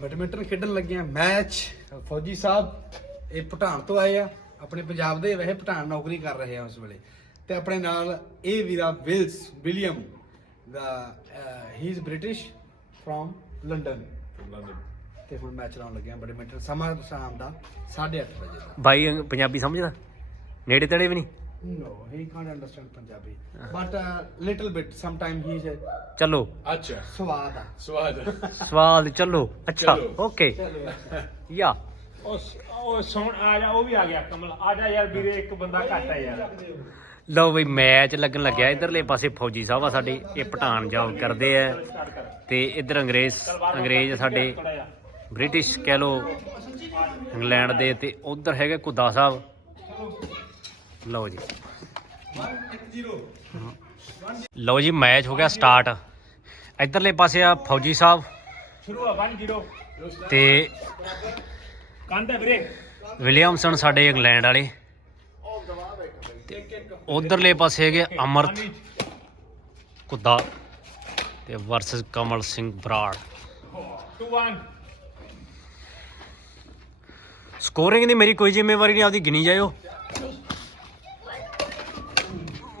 Badminton ਖੇਡਣ ਲੱਗੇ ਆ ਮੈਚ, ਫੌਜੀ ਸਾਹਿਬ ਇਹ ਭੂਟਾਨ ਤੋਂ ਆਏ ਆ, ਆਪਣੇ ਪੰਜਾਬ ਦੇ ਵੈਸੇ ਭੂਟਾਨ ਨੌਕਰੀ ਕਰ ਰਹੇ ਆ ਉਸ ਵੇਲੇ। ਤੇ ਆਪਣੇ ਨਾਲ ਇਹ ਵੀਰਾ ਵਿਲਸ ਵਿਲੀਅਮ ਦਾ ਹੀ ਇਜ਼ ਬ੍ਰਿਟਿਸ਼ ਫਰੋਮ ਲੰਡਨ ਤੇ ਹੁਣ ਮੈਚ ਲਾਉਣ ਲੱਗੇ ਆ ਬੈਡਮਿੰਟਨ, ਸਮਾਂ ਸ਼ਾਮ ਦਾ 8:30 ਵਜੇ ਦਾ। ਬਾਈ, ਪੰਜਾਬੀ ਸਮਝਦਾ? ਨੇੜੇ ਤੇੜੇ ਵੀ ਨਹੀਂ? No, he can't understand Punjabi. But a little bit. Sometime he's a ਚੱਲੋ ਅੱਛਾ swada. ਸਵਾਦ ਸਵਾਲ ਚੱਲੋ ਅੱਛਾ ਚੱਲੋ। ਓਕੇ ਯਾ ਉਹ ਉਹ ਸੌਣ ਆ ਜਾ ਉਹ ਵੀ ਆ ਗਿਆ ਕਮਲ ਆ ਜਾ ਯਾਰ ਵੀਰੇ ਇੱਕ ਬੰਦਾ ਘੱਟ ਹੈ ਯਾਰ ਲਓ ਬਈ ਮੈਚ ਲੱਗਣ ਲੱਗਿਆ ਇਧਰਲੇ ਪਾਸੇ ਫੌਜੀ ਸਾਹਿਬ ਆ ਸਾਡੇ ਇਹ ਪਠਾਨ ਜੌਬ ਕਰਦੇ ਆ ਸਟਾਰਟ ਕਰ ਤੇ ਇਧਰ ਅੰਗਰੇਜ਼ ਅੰਗਰੇਜ਼ ਸਾਡੇ ਥੋੜਾ ਜਿਹਾ ਬ੍ਰਿਟਿਸ਼ ਕਹਿ ਲੋ ਇੰਗਲੈਂਡ ਦੇ ਤੇ ਉਧਰ ਹੈਗੇ ਕੁਦਾ ਸਾਹਿਬ ਲਓ ਜੀ। ਲਓ ਜੀ ਮੈਚ ਹੋ ਗਿਆ ਸਟਾਰਟ ਇਧਰਲੇ ਪਾਸੇ ਆ ਫੌਜੀ ਸਾਹਿਬ। ਸ਼ੁਰੂ ਆ 1-0 ਤੇ ਕੰਧ ਹੈ ਵੀਰੇ ਵਿਲੀਅਮਸਨ ਸਾਡੇ ਇੰਗਲੈਂਡ ਵਾਲੇ। ਉਧਰਲੇ ਪਾਸੇ ਹੈਗੇ ਅਮਰਤ ਕੁੱਦਾ ਤੇ ਵਰਸਸ ਕਮਲ ਸਿੰਘ ਬਰਾੜ। 2-1 ਸਕੋਰਿੰਗ ਦੀ ਮੇਰੀ ਕੋਈ ਜ਼ਿੰਮੇਵਾਰੀ ਨਹੀਂ, ਆਪਦੀ ਗਿਣੀ ਜਾਇਓ।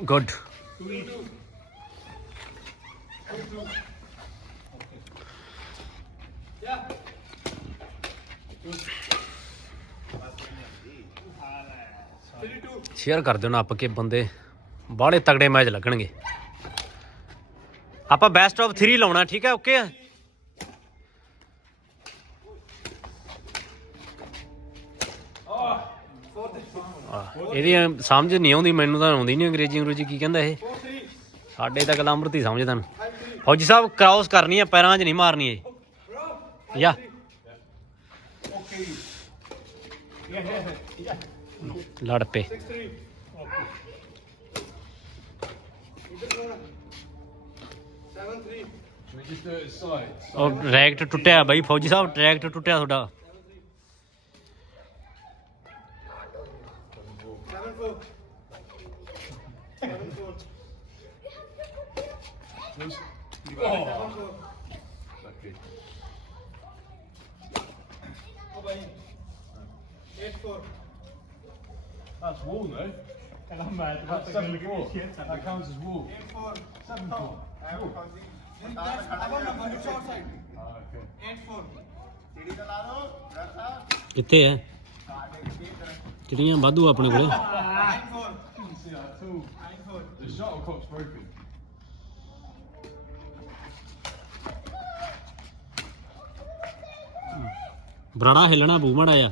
ਗੁੱਡ ਸ਼ੇਅਰ ਕਰ ਦਿਓ ਨਾ ਆਪ ਕੇ ਬੰਦੇ। ਬਾਹਲੇ ਤਗੜੇ ਮੈਚ ਲੱਗਣਗੇ। ਆਪਾਂ ਬੈਸਟ ਆਫ 3 ਲਾਉਣਾ, ਠੀਕ ਹੈ? ਓਕੇ ਆ ਇਹਦੀ ਸਮਝ ਨਹੀਂ ਆਉਂਦੀ, ਮੈਨੂੰ ਤਾਂ ਆਉਂਦੀ ਨਹੀਂ ਅੰਗਰੇਜ਼ੀ ਅੰਗਰੇਜ਼ੀ, ਕੀ ਕਹਿੰਦਾ ਇਹ? ਸਾਡੇ ਤਾਂ ਕਲਾ ਅੰਮ੍ਰਿਤ ਹੀ ਸਮਝਦਾ ਨੂੰ ਫੌਜੀ ਸਾਹਿਬ ਕ੍ਰਾਸ ਕਰਨੀ ਆ, ਪੈਰਾਂ 'ਚ ਨਹੀਂ ਮਾਰਨੀ ਇਹ। ਯਾ ਲੜ ਪੇ ਉਹ ਟਰੈਕਟ ਟੁੱਟਿਆ ਬਾਈ, ਫੌਜੀ ਸਾਹਿਬ ਟਰੈਕਟ ਟੁੱਟਿਆ ਤੁਹਾਡਾ। Seven four. Okay. Oh, bhai. Eight four. That's wall, no? ਕਹਿੰਦਾ match That's seven four. That counts as wall. Eight four. Seven four. I am counting. That's above number. It's outside. Ah, okay. Eight four. ਕਿੱਥੇ ਹੈ ਕਿਹੜੀਆਂ ਵਾਧੂ ਆਪਣੇ ਕੋਲੇ Nine four. Didn't see that at all. Nine four. The shuttlecock's broken. Barara ਹਿੱਲਣਾ ਪੂ ਮਾੜਾ ਆ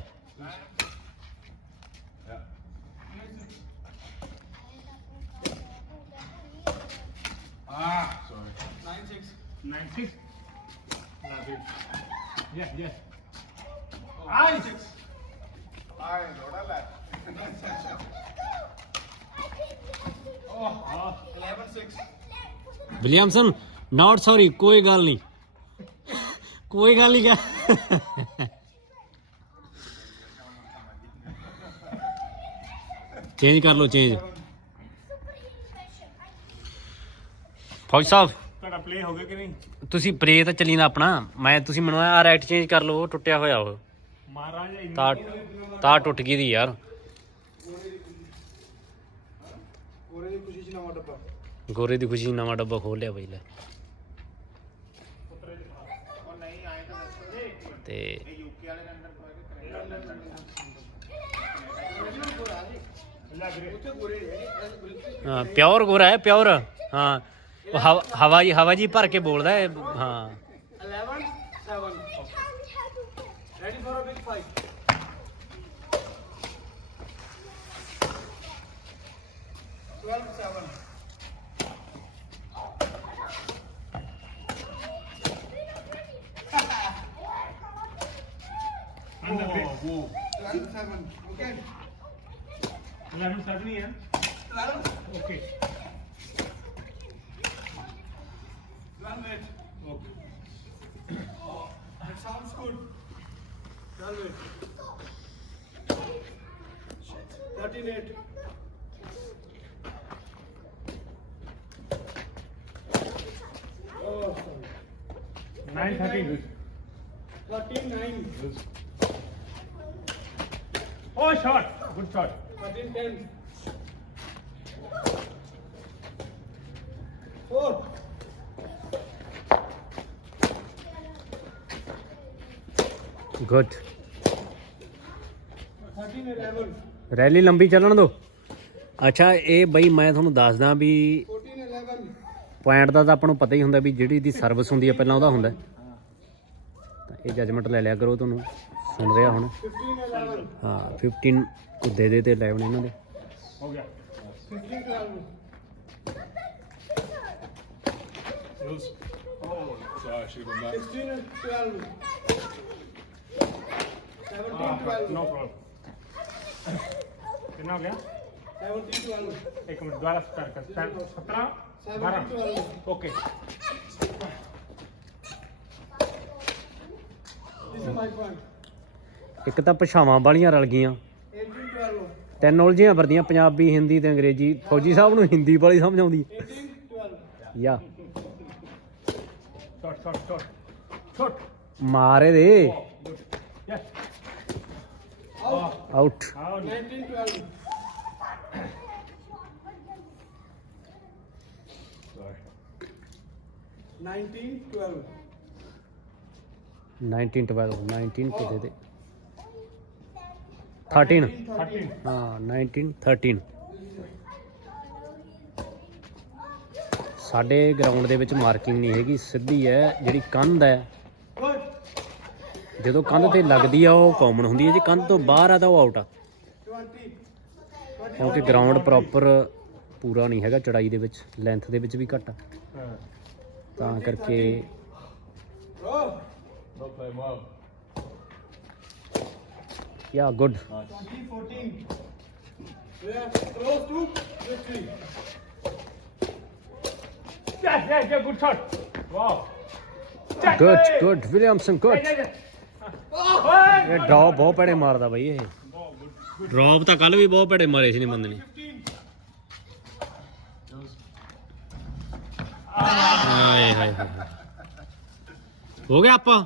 Ah, sorry. Nine six. 9-6 love you yeah yeah Nine six. Oh, eleven six. Williamson not sorry ਕੋਈ ਗੱਲ ਨਹੀਂ ਕੋਈ ਗੱਲ ਨਹੀਂ ਕਿਹਾ ਚੇਂਜ ਕਰ ਲਓ ਚੇਂਜ। ਫੌਜ ਸਾਹਿਬ। ਤੁਹਾਡਾ ਪਲੇ ਹੋ ਗਿਆ ਕਿ ਨਹੀਂ? ਤੁਸੀਂ ਪ੍ਰੇ ਤਾਂ ਚੱਲੀ ਨਾ ਆਪਣਾ। ਮੈਂ ਤੁਸੀਂ ਮੈਨੂੰ ਆ ਰਾਈਟ ਚੇਂਜ ਕਰ ਲਓ ਉਹ ਟੁੱਟਿਆ ਹੋਇਆ ਉਹ। ਮਹਾਰਾਜ ਇੰਨੀ ਟੁੱਟ ਗਈ ਦੀ ਯਾਰ। ਕੋਰੇ ਦੀ ਖੁਸ਼ੀ ਚ ਨਵਾਂ ਡੱਬਾ। ਗੋਰੇ ਦੀ ਖੁਸ਼ੀ ਨਵਾਂ ਡੱਬਾ ਖੋਲ ਲਿਆ ਬਈ ਲੈ। ਤੇ ਲੈ ਵੀਰੇ ਹਾਂ ਪਿਓਰ ਗੋਰਾ ਹੈ ਪਿਓਰ ਹਾਂ ਉਹ ਹਵਾ- ਹਵਾ ਜੀ ਹਵਾ ਜੀ ਭਰ ਕੇ ਬੋਲਦਾ ਹੈ ਹਾਂ 11 7 ready for a big fight 12 7 ਅੰਦਰ ਵੀਰੇ Oh, wall. 12 7 okay. 11 7 ਹੀ ਹੈ 12 okay 12 8 okay it sounds good 12 8 13 8 Oh, sorry. 9 13 13 9 Oh, shot. Good shot. 13 10 4 good 13 11 rally ਲੰਬੀ ਚੱਲਣ ਦੋ। ਅੱਛਾ ਇਹ ਬਈ ਮੈਂ ਤੁਹਾਨੂੰ ਦੱਸਦਾ ਵੀ 14 11 ਪੁਆਇੰਟ ਦਾ ਤਾਂ ਆਪਾਂ ਨੂੰ ਪਤਾ ਹੀ ਹੁੰਦਾ ਵੀ ਜਿਹੜੀ ਦੀ ਸਰਵਿਸ ਹੁੰਦੀ ਹੈ ਪਹਿਲਾਂ ਉਹਦਾ ਹੁੰਦਾ। ਤਾਂ ਇਹ ਜੱਜਮੈਂਟ ਲੈ ਲਿਆ ਕਰੋ ਤੁਹਾਨੂੰ। ਸੁਣ ਰਿਹਾ ਹੁਣ 15 11 ਹਾਂ 15 ਕੁੱਦੇ ਦੇ ਤੇ 11 ਇਹਨਾਂ ਦੇ ਹੋ ਗਿਆ 16 12 Those. Oh, sorry, I should have gone back. 16 12 17 12 no problem कितना हो गया 17 12 एक मिनट दोबारा स्टार्ट कर सत्रह 17 बारह 12 okay This is my point. ਇੱਕ ਤਾਂ ਭਾਸ਼ਾਵਾਂ ਵਾਲੀਆਂ ਰਲ ਗਈਆਂ। ਤਿੰਨ ਉਲਝੀਆਂ ਵਰਦੀਆਂ ਪੰਜਾਬੀ ਹਿੰਦੀ ਤੇ ਅੰਗਰੇਜ਼ੀ। ਫੌਜੀ ਸਾਹਿਬ ਨੂੰ ਹਿੰਦੀ ਵਾਲੀ ਸਮਝ ਆਉਂਦੀ। ਯਾ। ਮਾਰੇ ਦੇ ਆਊਟ 19 12 19 12 19 ਦੇ ਦੇ Ah, ਸਾਡੇ ਗਰਾਊਂਡ ਦੇ ਵਿੱਚ ਮਾਰਕਿੰਗ ਨਹੀਂ ਹੈਗੀ ਸਿੱਧੀ ਹੈ ਜਿਹੜੀ ਕੰਧ ਹੈ। ਜਦੋਂ ਕੰਧ ਤੇ ਲੱਗਦੀ ਆ ਉਹ ਕਾਮਨ ਹੁੰਦੀ ਹੈ ਜੇ। ਕੰਧ ਤੋਂ ਬਾਹਰ ਆ ਤਾਂ ਉਹ ਆਊਟ ਆ। ਕਿਉਂਕਿ ਗਰਾਊਂਡ ਪ੍ਰੋਪਰ ਪੂਰਾ ਨਹੀਂ ਹੈਗਾ ਚੜਾਈ ਦੇ ਵਿੱਚ ਲੈਂਥ ਦੇ ਵਿੱਚ ਵੀ ਘੱਟ ਆ। ਤਾਂ ਕਰਕੇ Yeah, good. Nice. 14, 14. Yeah, close to 50. Yeah, yeah, yeah, good shot. Wow. Good, good. Williamson, good. ਇਹ ਡਰਾਪ ਬਹੁਤ ਭੜੇ ਮਾਰਦਾ ਬਈ ਇਹ ਡਰਾਪ ਤਾਂ ਕੱਲ ਵੀ ਬਹੁਤ ਭੜੇ ਮਾਰੇ ਸੀ ਨੇ ਬੰਦੇ ਨੇ ਹਾਏ ਹਾਏ ਹੋ ਗਿਆ ਆਪਾਂ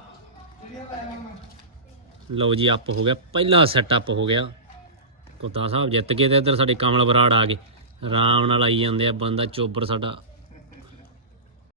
ਲਓ ਜੀ ਅੱਪ ਹੋ ਗਿਆ। ਪਹਿਲਾ ਸੈਟ ਅਪ ਹੋ ਗਿਆ। ਕੋਤਾ ਸਾਹਿਬ ਜਿੱਤ ਗਏ ਤੇ ਇੱਧਰ ਸਾਡੇ ਕਮਲ ਬਰਾੜ ਆ ਗਏ। ਆਰਾਮ ਨਾਲ ਆਈ ਜਾਂਦੇ ਆ। ਬੰਦਾ ਚੋਬਰ ਸਾਡਾ